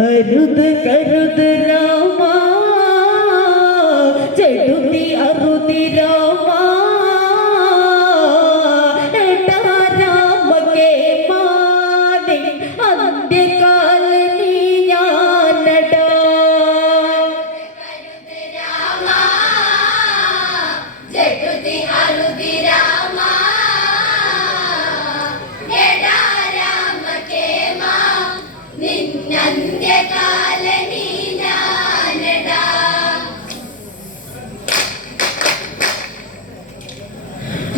അരുത് കരുത് രാമ. ചെടുതി അറുതി രാമ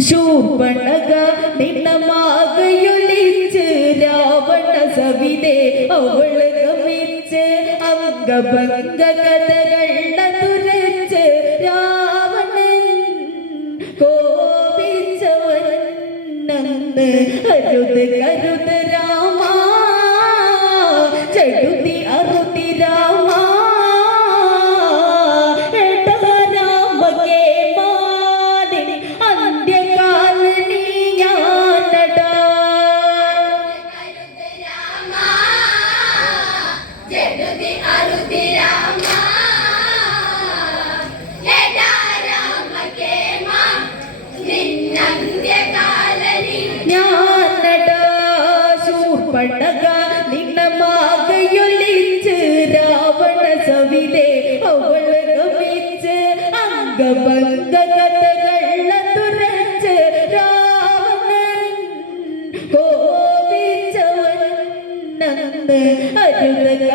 ശൂപണക നിണമാകയൊളിച്ച് രാവണ സവിതേ അവൾ ഗമിച്ച് അംഗഭംഗ കഥകൾ തുരച്ച് രാവണൻ കോപിച്ചവൻ നന്ന് അരുത് കരുത് மணக நின்னமாகையொலிஞ்சு ராவண சவிதே அவளுக மீச்சு அங்க பங்க கதகள்ள துரஞ்சு ராவணன் கோபிச்சவன் நந்த அருதக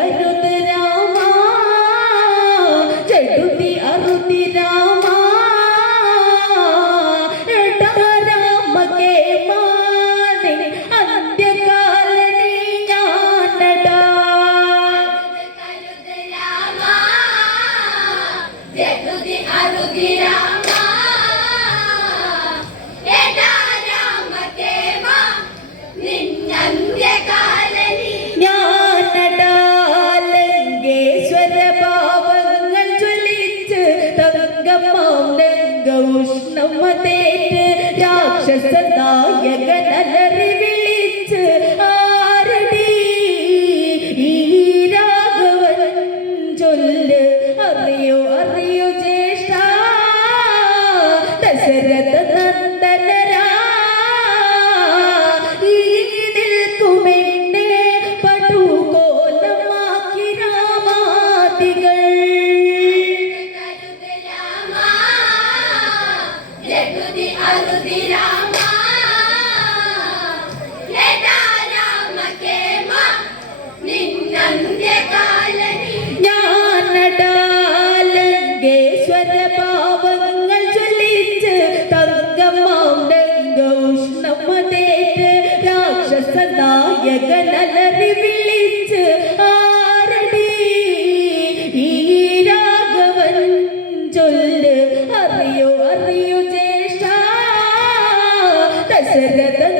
ശരത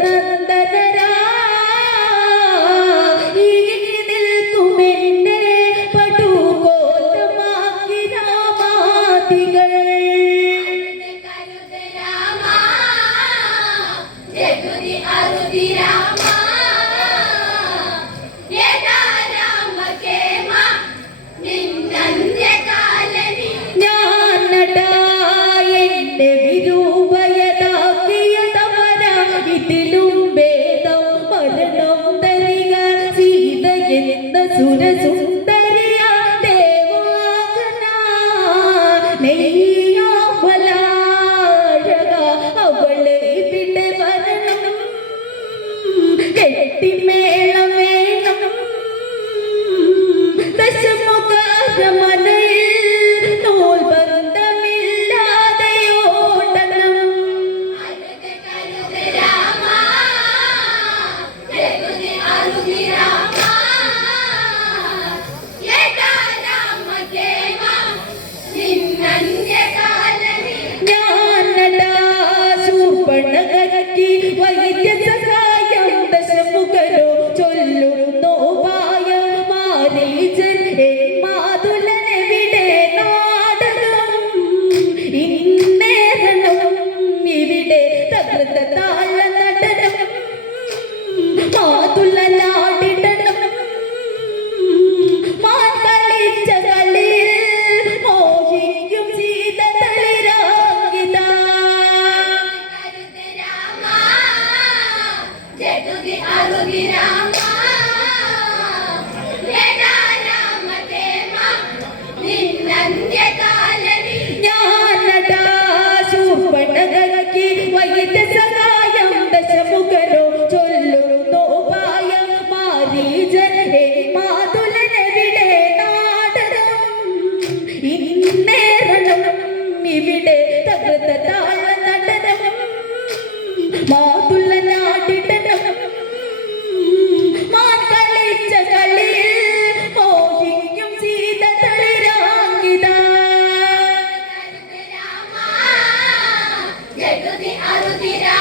జగుది అరుదిరా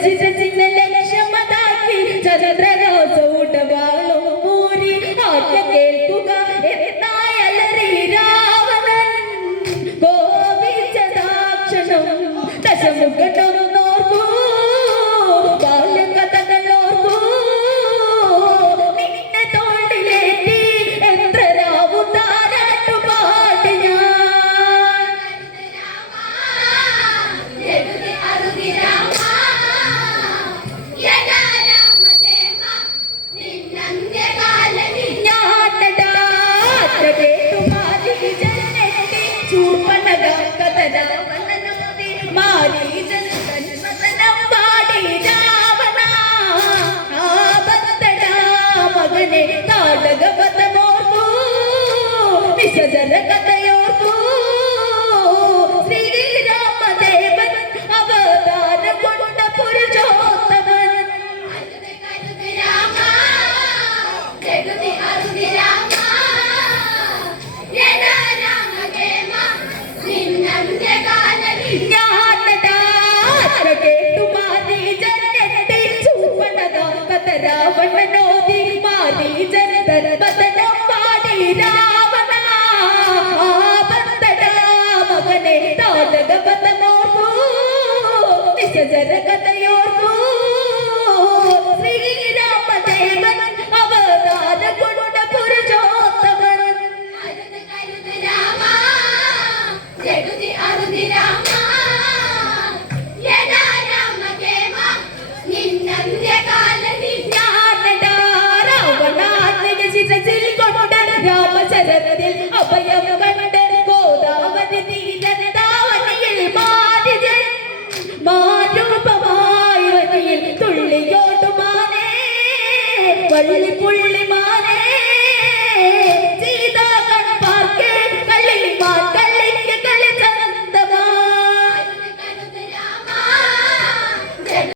姐姐。kederler വള്ളിപ്പുള്ളി